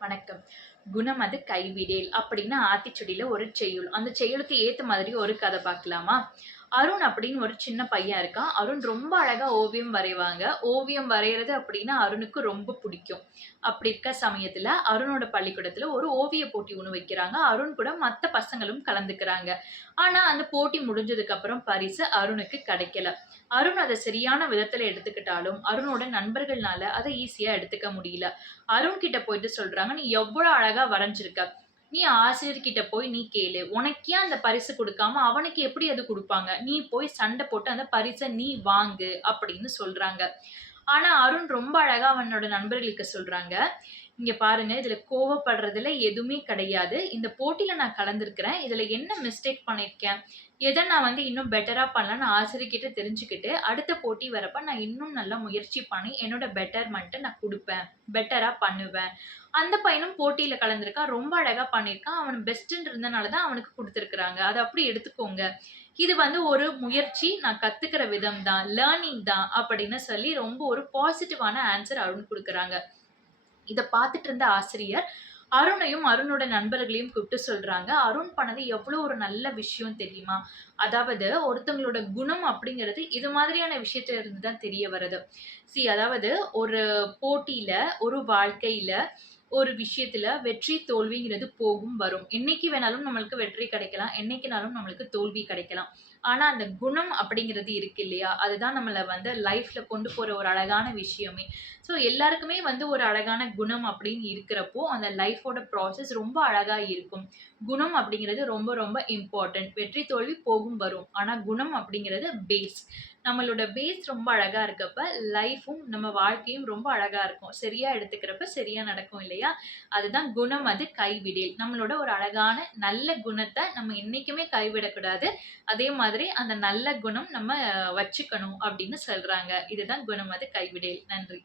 வணக்கம். "குணம் அது கைவிடேல்" அப்படின்னு ஆத்திச்சூடியில ஒரு செய்யுள். அந்த செய்யுளுக்கு ஏத்த மாதிரி ஒரு கதை பார்க்கலாமா? அருண் அப்படின்னு ஒரு சின்ன பையன் இருக்கான். அருண் ரொம்ப அழகா ஓவியம் வரைவாங்க. ஓவியம் வரையறது அப்படின்னா அருணுக்கு ரொம்ப பிடிக்கும். அப்படி இருக்க சமயத்துல அருணோட பள்ளிக்கூடத்துல ஒரு ஓவிய போட்டி ஒண்ணு வைக்கிறாங்க. அருண் கூட மத்த பசங்களும் கலந்துக்கிறாங்க. ஆனா அந்த போட்டி முடிஞ்சதுக்கு அப்புறம் பரிசு அருணுக்கு கிடைக்கல. அருண் அத சரியான விதத்துல எடுத்துக்கிட்டாலும், அருணோட நண்பர்கள்னால அத ஈஸியா எடுத்துக்க முடியல. அருண் கிட்ட போயிட்டு சொல்றாங்க, "நீ எவ்வளோ அழகா வரைஞ்சிருக்க. நீ ஆசிரியர்கிட்ட போய் நீ கேளு. உனக்கு ஏன் அந்த பரிசு குடுக்காம, அவனுக்கு எப்படி அது குடுப்பாங்க? நீ போய் சண்ட போட்டு அந்த பரிச நீ வாங்கு" அப்படின்னு சொல்றாங்க. ஆனா அருண் ரொம்ப அழகா அவனோட நண்பர்களுக்கு சொல்றாங்க, "இங்க பாருங்க, இதுல கோவப்படுறதுல எதுவுமே கிடையாது. இந்த போட்டியில நான் கலந்திருக்கிறேன். இதுல என்ன மிஸ்டேக் பண்ணியிருக்கேன்? எத நான் இன்னும் பெட்டரா பண்ணலாம்ன்னு ஆசிரியர்கிட்ட தெரிஞ்சுக்கிட்டு, அடுத்த போட்டி வரப்ப நான் இன்னும் நல்லா முயற்சி பண்ணி, என்னோட பெட்டர்மென்ட்ட நான் குடுப்பேன். பெட்டரா பண்ணுவேன்." அந்த பையனும் போட்டியில கலந்திருக்கான். ரொம்ப அழகா பண்ணியிருக்கான். அவன் பெஸ்ட்ன்னு இருந்தனால தான் அவனுக்கு குடுத்திருக்கிறாங்க. அத அப்படி எடுத்துக்கோங்க. இது ஒரு முயற்சி, நான் கத்துக்கிற விதம் தான், லேர்னிங் தான் அப்படின்னு சொல்லி ரொம்ப ஒரு பாசிட்டிவான ஆன்ஸர் அருண் குடுக்குறாங்க. இத பார்த்துட்டு இருந்த ஆசிரியர், அருணையும், அருணோட நண்பர்களையும் கூப்பிட்டு சொல்றாங்க, "அருண் பண்ணது எவ்வளோ ஒரு நல்ல விஷயம் தெரியுமா? அதாவது ஒருத்தவங்களோட குணம் அப்படிங்கிறது இது மாதிரியான விஷயத்துல இருந்து தான் தெரிய வருது. அதாவது ஒரு போட்டியில, ஒரு வாழ்க்கையில, ஒரு விஷயத்துல வெற்றி, தோல்விங்கிறது போகும், வரும். என்னைக்கு வேணாலும் நம்மளுக்கு வெற்றி கிடைக்கலாம். என்னைக்குனாலும் நம்மளுக்கு தோல்வி கிடைக்கலாம். ஆனா, அந்த குணம் அப்படிங்கிறது இருக்கு இல்லையா? அதுதான் நம்மள லைஃப்ல கொண்டு போற ஒரு அழகான விஷயமே. எல்லாருக்குமே ஒரு அழகான குணம் அப்படின்னு இருக்கிறப்போ, அந்த லைஃபோட ப்ராசஸ் ரொம்ப அழகா இருக்கும். குணம் அப்படிங்கிறது ரொம்ப ரொம்ப இம்பார்ட்டன்ட். வெற்றி, தோல்வி போகும், வரும். ஆனா குணம் அப்படிங்கிறது பேஸ். நம்மளோட பேஸ் ரொம்ப அழகா இருக்கப்ப, லைஃப்பும் நம்ம வாழ்க்கையும் ரொம்ப அழகா இருக்கும். சரியா எடுத்துக்கிறப்ப சரியா நடக்கும் இல்லையா? அதுதான் "குணம் அது கைவிடேல்." நம்மளோட ஒரு அழகான நல்ல குணத்த நம்ம என்னைக்குமே கைவிடக்கூடாது. அதே மாதிரி அந்த நல்ல குணம் நம்ம வச்சுக்கணும் அப்படின்னு சொல்றாங்க. இதுதான் "குணம் அது கைவிடேல்." நன்றி.